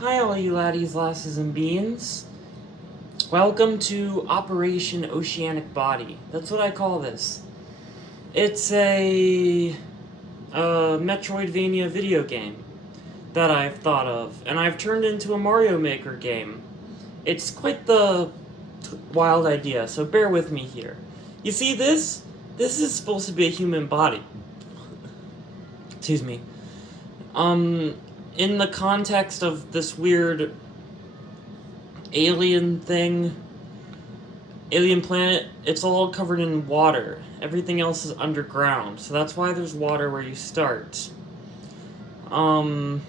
Hi, all you laddies, lasses, and beans. Welcome to Operation Oceanic Body. That's what I call this. It's a Metroidvania video game that I've thought of, and I've turned into a Mario Maker game. It's quite the wild idea, so bear with me here. You see this? This is supposed to be a human body. Excuse me. In the context of this weird alien thing, alien planet, it's all covered in water. Everything else is underground, so that's why there's water where you start. You've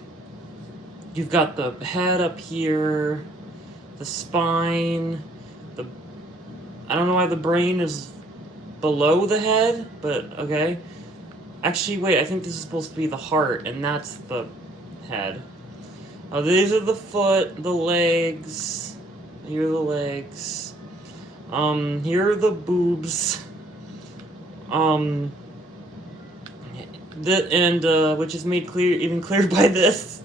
got the head up here, the spine, I don't know why the brain is below the head, but okay. Actually, wait, I think this is supposed to be the heart, and that's the head. Oh, these are the foot, the legs. Here are the legs. Here are the boobs. Which is made clear, even clearer by this.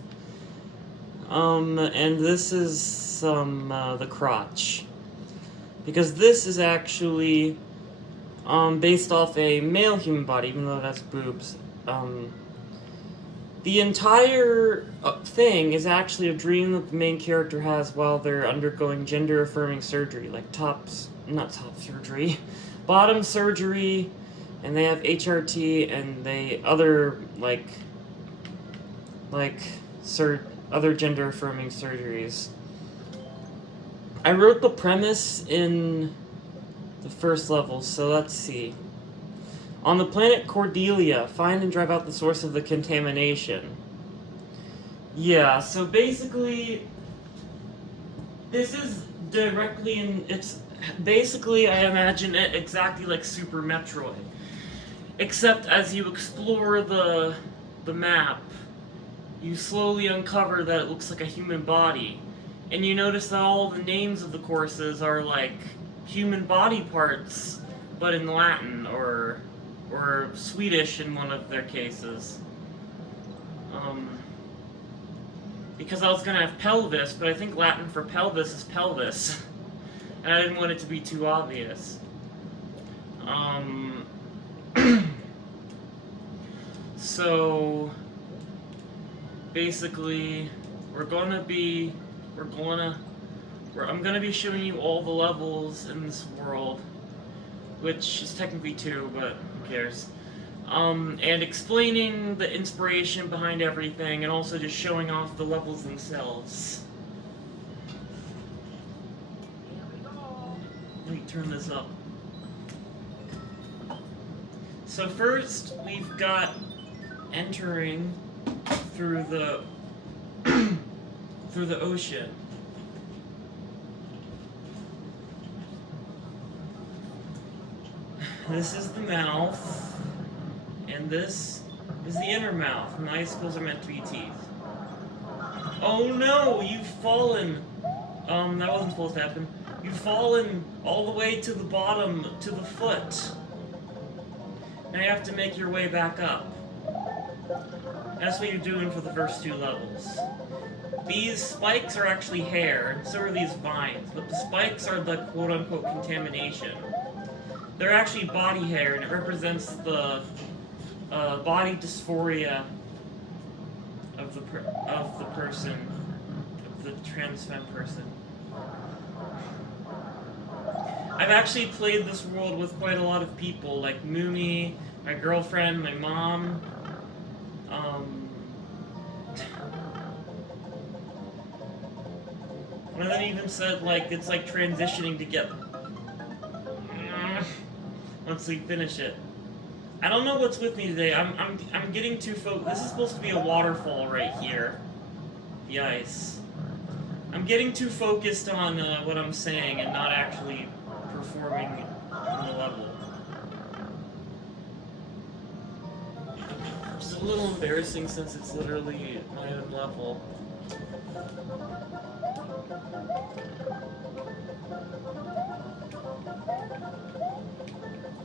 And this is the crotch. Because this is actually, based off a male human body, even though that's boobs. The entire thing is actually a dream that the main character has while they're undergoing gender-affirming surgery, like not top surgery, bottom surgery, and they have HRT and other other gender-affirming surgeries. I wrote the premise in the first level, so let's see. On the planet Cordelia, find and drive out the source of the contamination. Yeah, so basically, this is directly it's basically, I imagine it exactly like Super Metroid. Except as you explore the map, you slowly uncover that it looks like a human body. And you notice that all the names of the courses are like human body parts, but in Latin or Swedish in one of their cases. Because I was gonna have pelvis, but I think Latin for pelvis is pelvis, and I didn't want it to be too obvious. So basically, I'm gonna be showing you all the levels in this world, which is technically 2, but who cares? And explaining the inspiration behind everything, and also just showing off the levels themselves. Let me turn this up. So first, we've got entering through the through the ocean. This is the mouth, and this is the inner mouth, and the icicles are meant to be teeth. Oh no, you've fallen! That wasn't supposed to happen. You've fallen all the way to the bottom, to the foot. Now you have to make your way back up. That's what you're doing for the first 2 levels. These spikes are actually hair, and so are these vines, but the spikes are the quote-unquote contamination. They're actually body hair, and it represents the body dysphoria of the person, of the trans femme person. I've actually played this world with quite a lot of people, like Mumi, my girlfriend, my mom. One of them even said, like, it's like transitioning to get once we finish it. I don't know what's with me today. I'm getting too focused. This is supposed to be a waterfall right here. The ice. I'm getting too focused on what I'm saying and not actually performing on the level. It's a little embarrassing since it's literally my own level.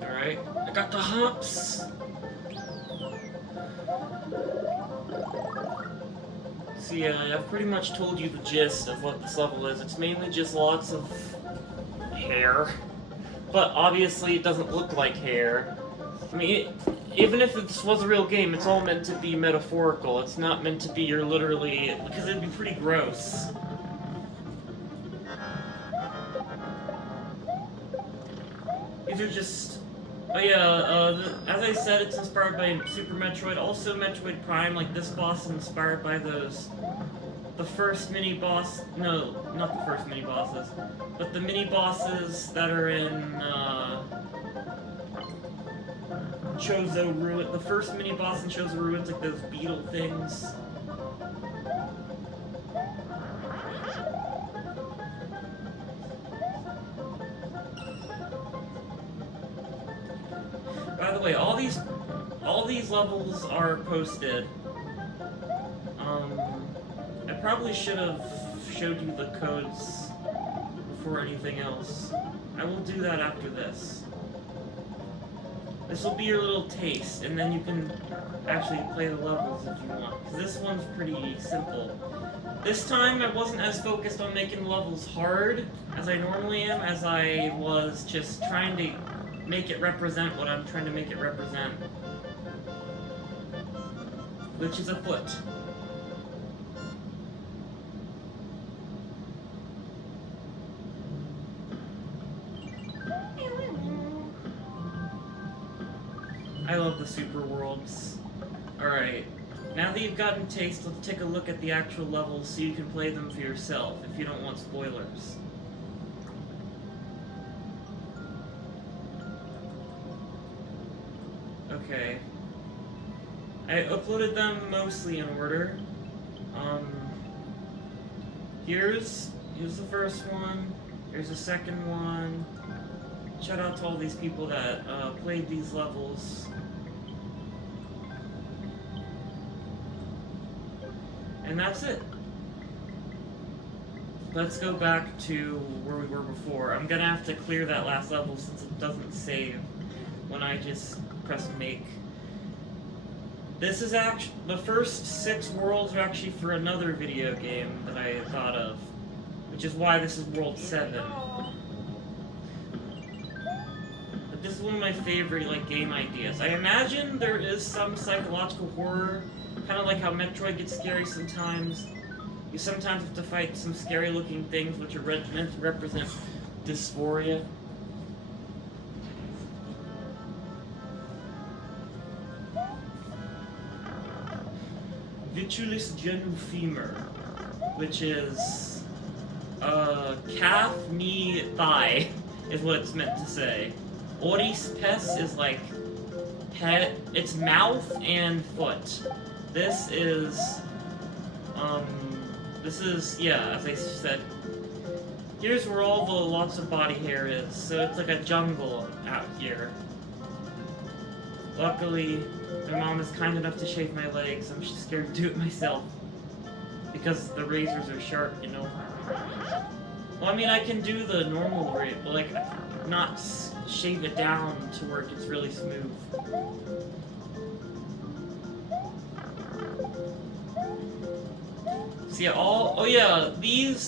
Alright, I got the hops. So yeah, I've pretty much told you the gist of what this level is. It's mainly just lots of hair. But obviously it doesn't look like hair. I mean, even if this was a real game, it's all meant to be metaphorical. It's not meant to be you're literally... because it'd be pretty gross. These are just... oh yeah, as I said, it's inspired by Super Metroid. Also Metroid Prime, like this boss is inspired by those... the first mini-boss... no, not the first mini-bosses. But the mini-bosses that are in, Chozo Ruin. The first mini-boss in Chozo Ruins, like those beetle things. By the way, all these levels are posted. I probably should have showed you the codes before anything else. I will do that after this. This will be your little taste, and then you can actually play the levels if you want. Because this one's pretty simple. This time I wasn't as focused on making the levels hard as I normally am, as I was just trying to make it represent what I'm trying to make it represent. Which is a foot. I love the super worlds. Alright, now that you've gotten a taste, let's take a look at the actual levels so you can play them for yourself if you don't want spoilers. Okay. I uploaded them mostly in order. Here's the first one, here's the second one. Shout out to all these people that played these levels. And that's it. Let's go back to where we were before. I'm gonna have to clear that last level since it doesn't save when I just press make. This is actually, the first 6 worlds are actually for another video game that I thought of, which is why this is World 7. But this is one of my favorite game ideas. I imagine there is some psychological horror, kind of like how Metroid gets scary sometimes. You sometimes have to fight some scary looking things which are meant to represent dysphoria. Vitulus genu femur, which is calf, knee, thigh, is what it's meant to say. Oris pes is like head, it's mouth and foot. This is, yeah, as I said, here's where all the lots of body hair is, so it's like a jungle out here. Luckily, my mom is kind enough to shave my legs. I'm just scared to do it myself. Because the razors are sharp, you know. Well, I mean, I can do the normal way, but, like, not shave it down to where it gets really smooth. So yeah, oh yeah, these,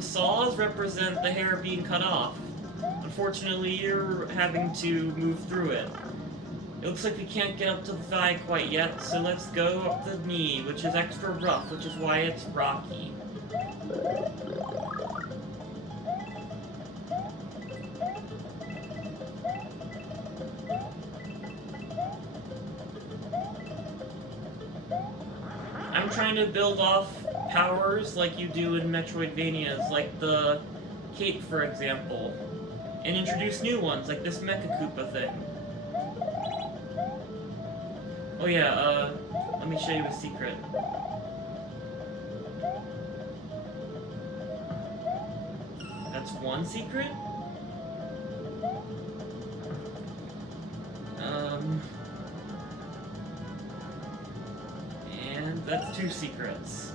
saws represent the hair being cut off. Unfortunately, you're having to move through it. It looks like we can't get up to the thigh quite yet, so let's go up the knee, which is extra rough, which is why it's rocky. I'm trying to build off powers like you do in Metroidvanias, like the cape, for example, and introduce new ones, like this Mecha Koopa thing. Oh yeah, let me show you a secret. That's one secret? And that's 2 secrets.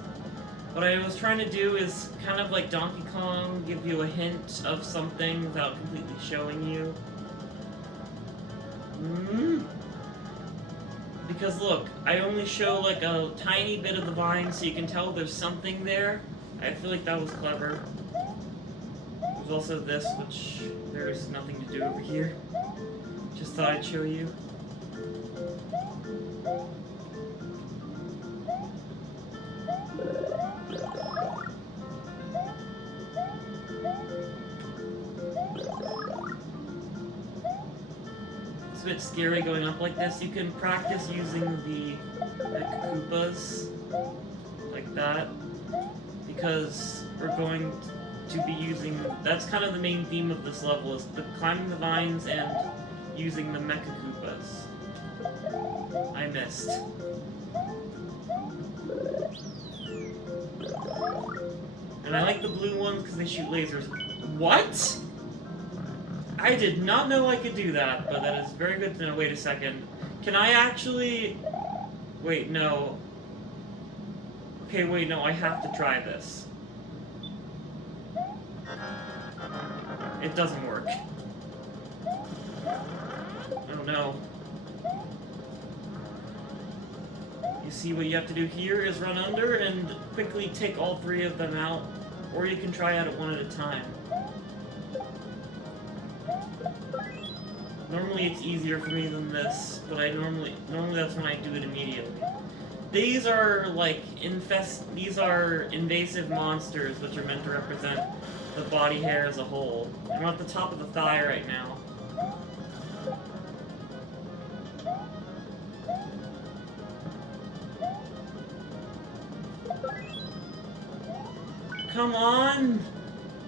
What I was trying to do is kind of like Donkey Kong, give you a hint of something without completely showing you. Because look, I only show like a tiny bit of the vine so you can tell there's something there. I feel like that was clever. There's also this, which there's nothing to do over here. Just thought I'd show you. It's a bit scary going up like this. You can practice using the Koopas like that, because we're going to be using, that's kind of the main theme of this level, is climbing the vines and using the Mecha Koopas. I missed. And I like the blue ones because they shoot lasers. What? I did not know I could do that, but that is very good to know. Wait a second. Can I actually... Wait, no. Okay, wait, no, I have to try this. It doesn't work. Oh no. You see what you have to do here is run under and quickly take all three of them out, or you can try at it one at a time. Normally it's easier for me than this, but normally that's when I do it immediately. These are like these are invasive monsters, which are meant to represent the body hair as a whole. I'm at the top of the thigh right now. Come on!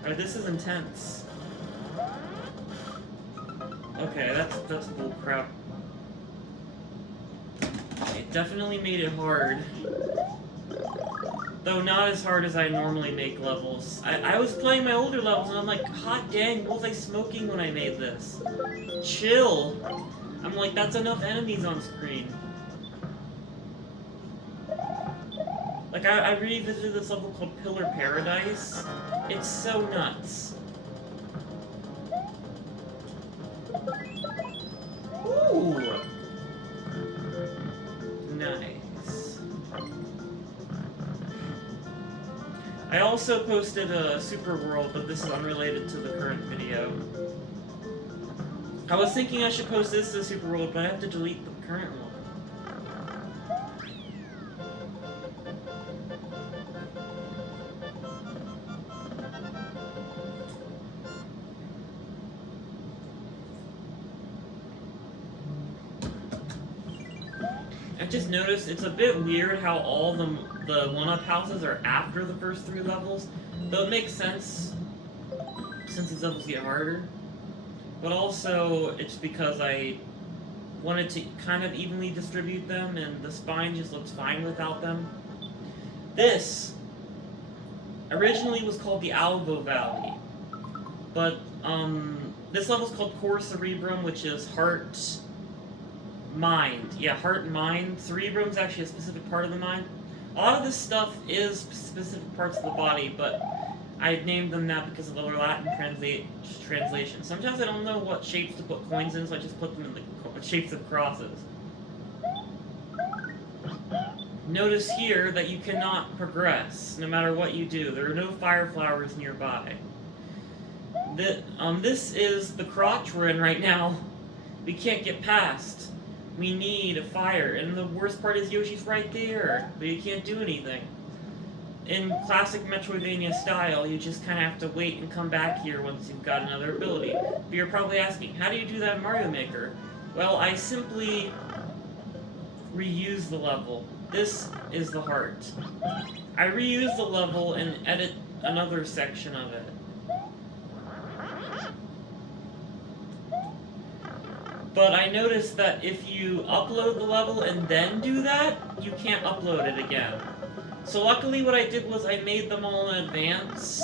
Alright, this is intense. Okay, that's bullcrap. It definitely made it hard. Though not as hard as I normally make levels. I was playing my older levels and I'm like, hot dang, what was I smoking when I made this? Chill! I'm like, that's enough enemies on screen. Like, I revisited this level called Pillar Paradise. It's so nuts. Ooh! Nice. I also posted a Super World, but this is unrelated to the current video. I was thinking I should post this as Super World, but I have to delete the current one. I just noticed it's a bit weird how all the one-up houses are after the first three levels, though it makes sense since these levels get harder. But also, it's because I wanted to kind of evenly distribute them, and the spine just looks fine without them. This originally was called the Alvo Valley, but this level's called Core Cerebrum, which is heart. Mind. Yeah, heart and mind. Cerebrum's actually a specific part of the mind. A lot of this stuff is specific parts of the body, but I named them that because of the Latin translation. Sometimes I don't know what shapes to put coins in, so I just put them in the shapes of crosses. Notice here that you cannot progress, no matter what you do. There are no fire flowers nearby. This is the crotch we're in right now. We can't get past. We need a fire, and the worst part is Yoshi's right there, but you can't do anything. In classic Metroidvania style, you just kind of have to wait and come back here once you've got another ability. But you're probably asking, how do you do that in Mario Maker? Well, I simply reuse the level. This is the heart. I reuse the level and edit another section of it. But I noticed that if you upload the level and then do that, you can't upload it again. So luckily what I did was I made them all in advance,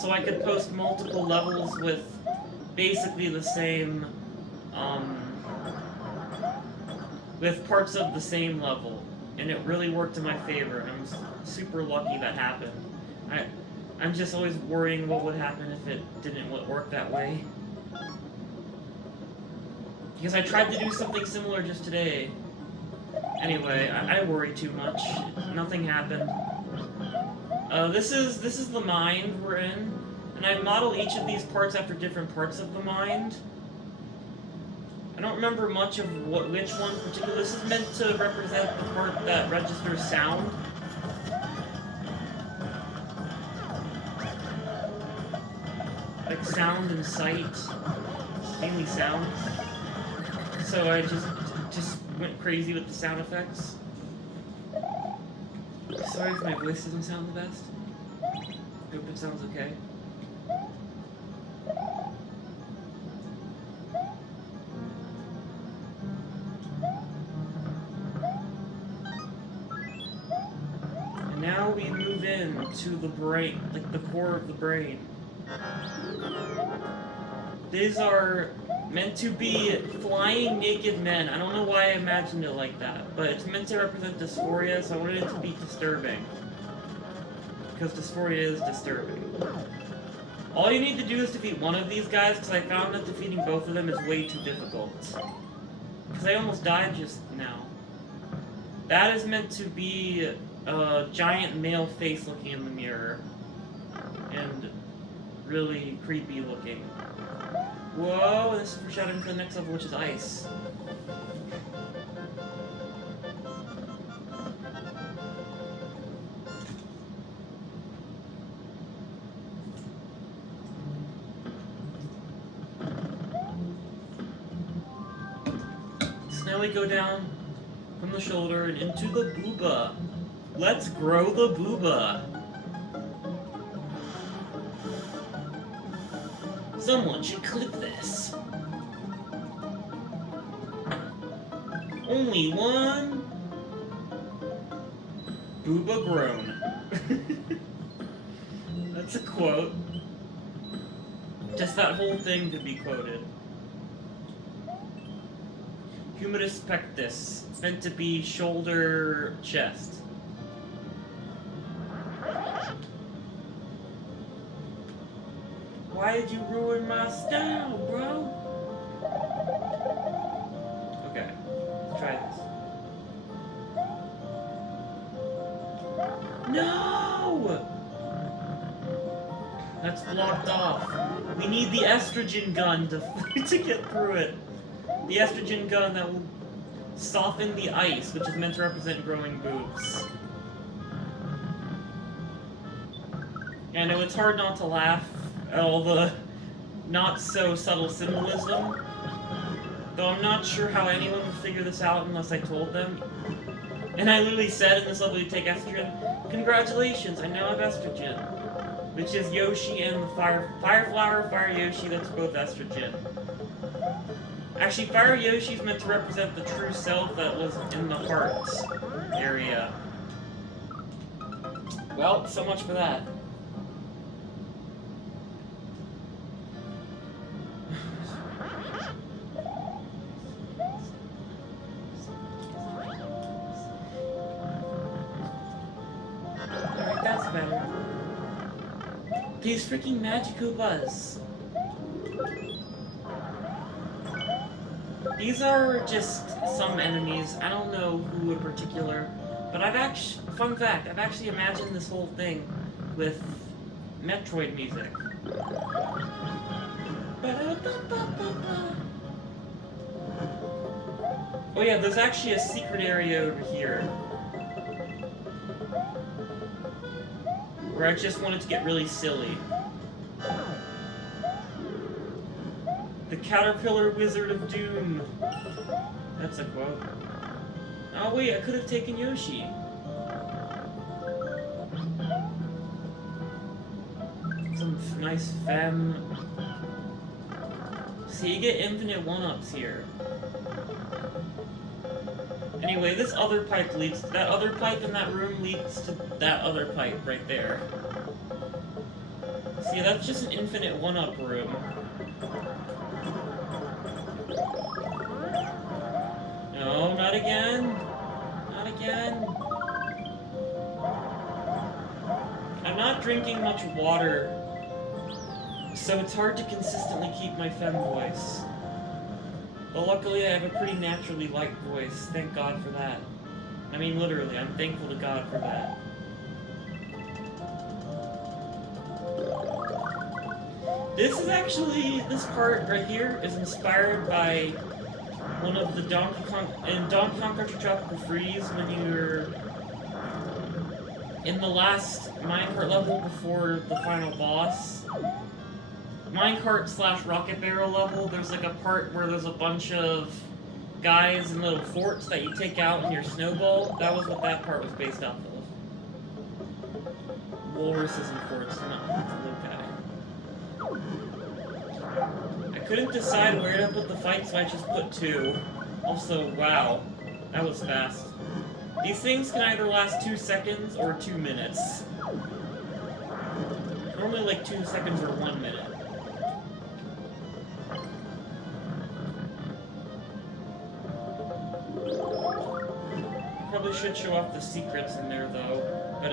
so I could post multiple levels with basically the same, with parts of the same level. And it really worked in my favor, and I'm super lucky that happened. I'm just always worrying what would happen if it didn't work that way. Because I tried to do something similar just today. Anyway, I worry too much. Nothing happened. This is the mind we're in, and I modeled each of these parts after different parts of the mind. I don't remember much of which one in particular. This is meant to represent the part that registers sound. Like sound and sight. Mainly sound. So I just went crazy with the sound effects. Sorry if my voice doesn't sound the best. Hope it sounds okay. And now we move in to the brain, like the core of the brain. These are meant to be flying naked men. I don't know why I imagined it like that, but it's meant to represent dysphoria, so I wanted it to be disturbing. Because dysphoria is disturbing. All you need to do is defeat one of these guys, because I found that defeating both of them is way too difficult. Because I almost died just now. That is meant to be a giant male face looking in the mirror. And really creepy looking. Whoa, this is foreshadowing for the next level, which is ice. So now we go down from the shoulder and into the booba. Let's grow the booba. Someone should clip this. Only one booba grown. That's a quote. Just that whole thing could be quoted. Humerus pectus. It's meant to be shoulder, chest. Why did you ruin my style, bro? Okay, let's try this. No! That's blocked off. We need the estrogen gun to get through it. The estrogen gun that will soften the ice, which is meant to represent growing boobs. I know it's hard not to laugh at all the not so subtle symbolism, though I'm not sure how anyone would figure this out unless I told them. And I literally said in this level you take estrogen. Congratulations, I now have estrogen. Which is Yoshi and the Fire Flower, Fire Yoshi, that's both estrogen. Actually, Fire Yoshi is meant to represent the true self that was in the heart area. Well, so much for that. Alright, that's better. These freaking Magikoopas. These are just some enemies. I don't know who in particular. But I've actually, fun fact, I've actually imagined this whole thing with Metroid music. Oh yeah, there's actually a secret area over here. Where I just wanted to get really silly. The Caterpillar Wizard of Doom. That's a quote. Oh wait, I could have taken Yoshi. Some nice femme. See, you get infinite one-ups here. Anyway, this other pipe leads... That other pipe in that room leads to that other pipe right there. See, that's just an infinite one-up room. No, not again. Not again. I'm not drinking much water, so it's hard to consistently keep my femme voice. But luckily I have a pretty naturally light voice, thank God for that. I mean, literally, I'm thankful to God for that. This part right here is inspired by one of the Donkey Kong Country Tropical Freeze, when you're in the last minecart level before the final boss. Minecart / rocket barrel level, there's like a part where there's a bunch of guys in little forts that you take out in your snowball. That was what that part was based off of. Walruses and forts, not the guy. I couldn't decide where to put the fight, so I just put 2. Also, wow, that was fast. These things can either last 2 seconds or 2 minutes. Normally like 2 seconds or 1 minute. Probably should show off the secrets in there though. But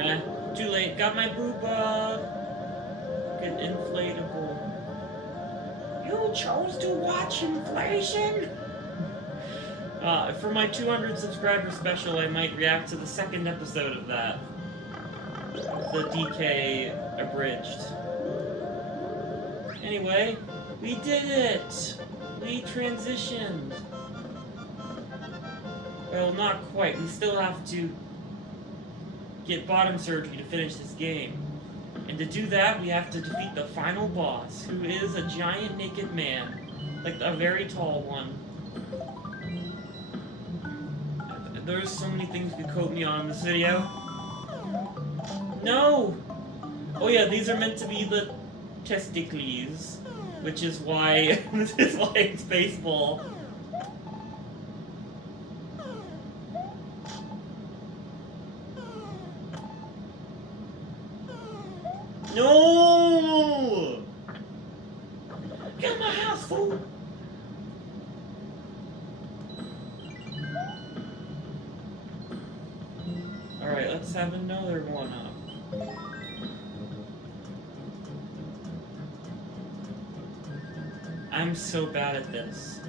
too late. Got my booba! Get inflatable. You chose to watch inflation? For my 200 subscriber special, I might react to the 2nd episode of that. The DK abridged. Anyway, we did it! We transitioned. Well, not quite. We still have to get bottom surgery to finish this game. And to do that, we have to defeat the final boss, who is a giant naked man. Like a very tall one. There's so many things you could quote me on in this video. No! Oh yeah, these are meant to be the testicles, which is why this is why it's baseball. No! Get my house, fool! Alright, let's have another one up. I'm so bad at this.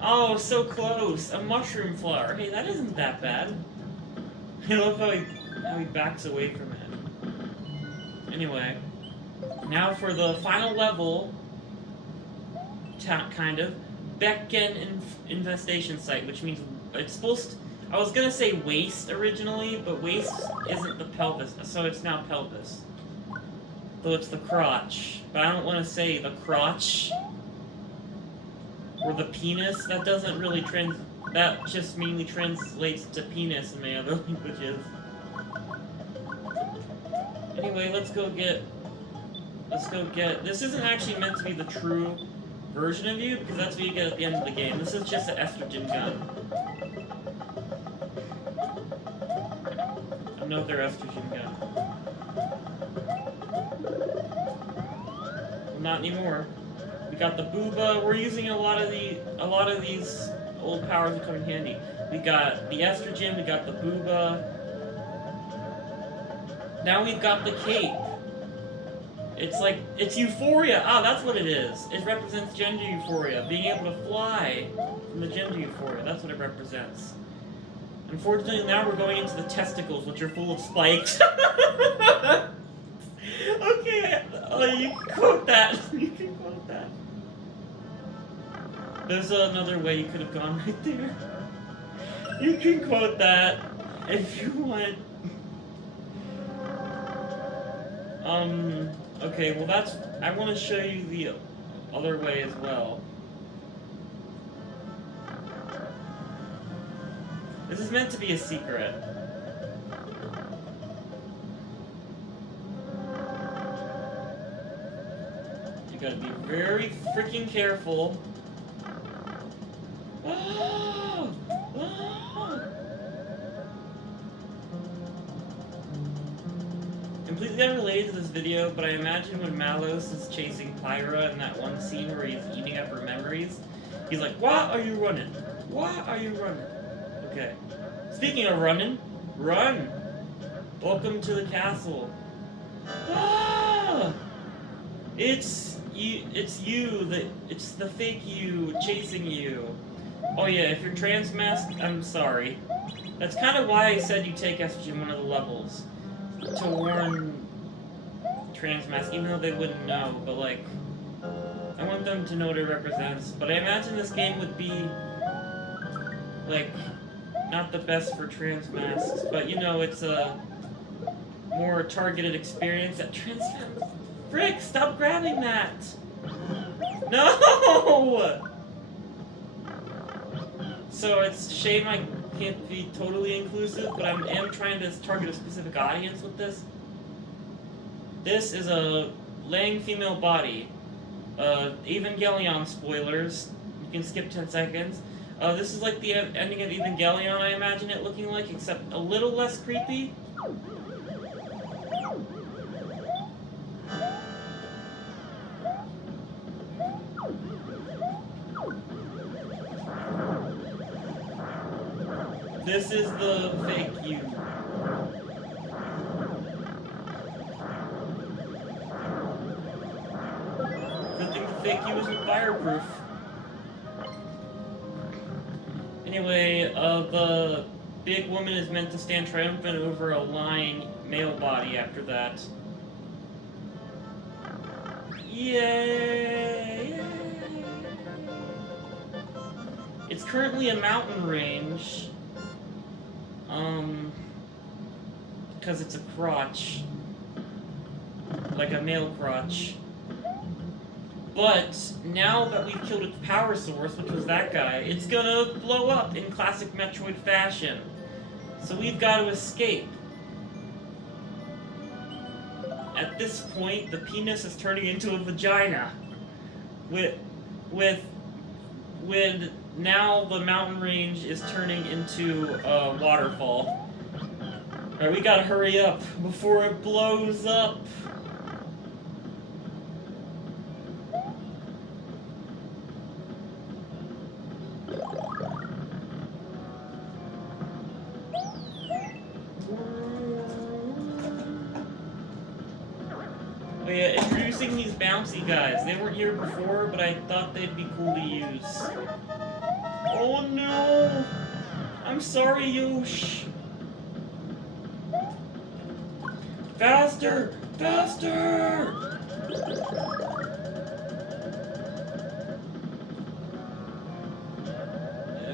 Oh, so close! A mushroom flower. Hey, that isn't that bad. I love how he backs away from it. Anyway, now for the final level, kind of, Becken Infestation Site, which means it's supposed to, I was gonna say waist originally, but waist isn't the pelvis, so it's now pelvis. Though it's the crotch. But I don't want to say the crotch. Or the penis. That doesn't really that just mainly translates to penis in my other languages. Anyway, let's go get, this isn't actually meant to be the true version of you, because that's what you get at the end of the game. This is just an estrogen gun. Another estrogen gun. Well, not anymore. We got the booba. We're using a lot of these old powers that come in handy. We got the estrogen, we got the booba. Now we've got the cape. It's euphoria. Ah, that's what it is. It represents gender euphoria. Being able to fly from the gender euphoria. That's what it represents. Unfortunately, now we're going into the testicles, which are full of spikes. Okay, you can quote that. You can quote that. There's another way you could have gone right there. You can quote that if you want. Okay, well I want to show you the other way as well. This is meant to be a secret. You gotta be very freaking careful. Oh! Oh! Completely unrelated to this video, but I imagine when Malos is chasing Pyra in that one scene where he's eating up her memories, he's like, "Why are you running? Why are you running?" Okay. Speaking of running, run! Welcome to the castle. Ah! it's the fake you chasing you. Oh yeah, if you're transmasked, I'm sorry. That's kind of why I said you take SG in one of the levels. To warn transmask, even though they wouldn't know, but like, I want them to know what it represents. But I imagine this game would be, like, not the best for transmasks, but you know, it's a more targeted experience at transmasks. Frick, stop grabbing that! No! So it's a shame I can't be totally inclusive, but I am trying to target a specific audience with this. This is a laying female body. Evangelion spoilers. You can skip 10 seconds. This is like the ending of Evangelion, I imagine it looking like, except a little less creepy. This is the fake you. Good thing the fake you isn't fireproof. Anyway, the big woman is meant to stand triumphant over a lying male body after that. Yay! It's currently a mountain range. Because it's a crotch. Like a male crotch. But now that we've killed its power source, which was that guy, it's gonna blow up in classic Metroid fashion. So we've got to escape. At this point, the penis is turning into a vagina. With now the mountain range is turning into a waterfall. Alright, we gotta hurry up before it blows up. Oh yeah, introducing these bouncy guys. They weren't here before, but I thought they'd be cool to use. Oh no! I'm sorry, Yosh! Faster! Faster!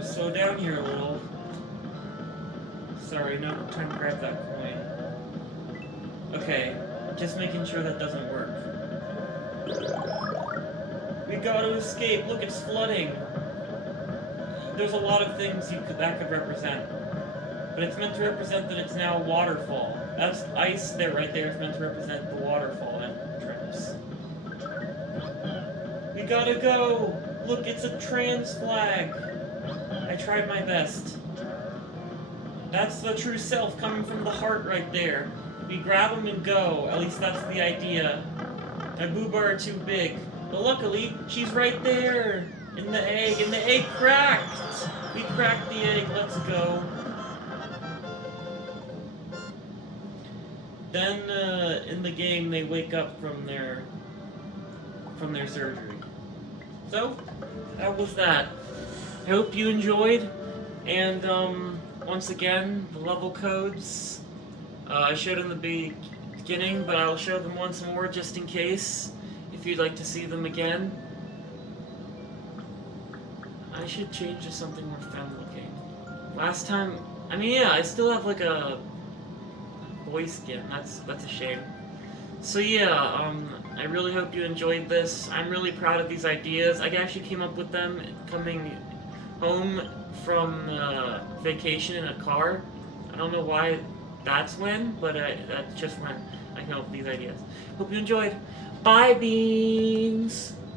Slow down here a little. Sorry, no time to grab that coin. Okay, just making sure that doesn't work. We gotta escape. Look, it's flooding. There's a lot of things that could represent. But it's meant to represent that it's now a waterfall. That's ice there, right there. It's meant to represent the waterfall entrance. We gotta go! Look, it's a trans flag! I tried my best. That's the true self coming from the heart right there. We grab him and go. At least that's the idea. My boob are too big. But luckily, she's right there! In the egg, and the egg cracked! We cracked the egg, let's go. Then, in the game, they wake up from their surgery. So, that was that. I hope you enjoyed, and, once again, the level codes, I showed in the beginning, but I'll show them once more just in case, if you'd like to see them again. I should change to something more fun looking. Last time, I mean, yeah, I still have like a boy skin. That's a shame. So yeah, I really hope you enjoyed this. I'm really proud of these ideas. I actually came up with them coming home from vacation in a car. I don't know why that's when, but that's just when I came up with these ideas. Hope you enjoyed. Bye, beans!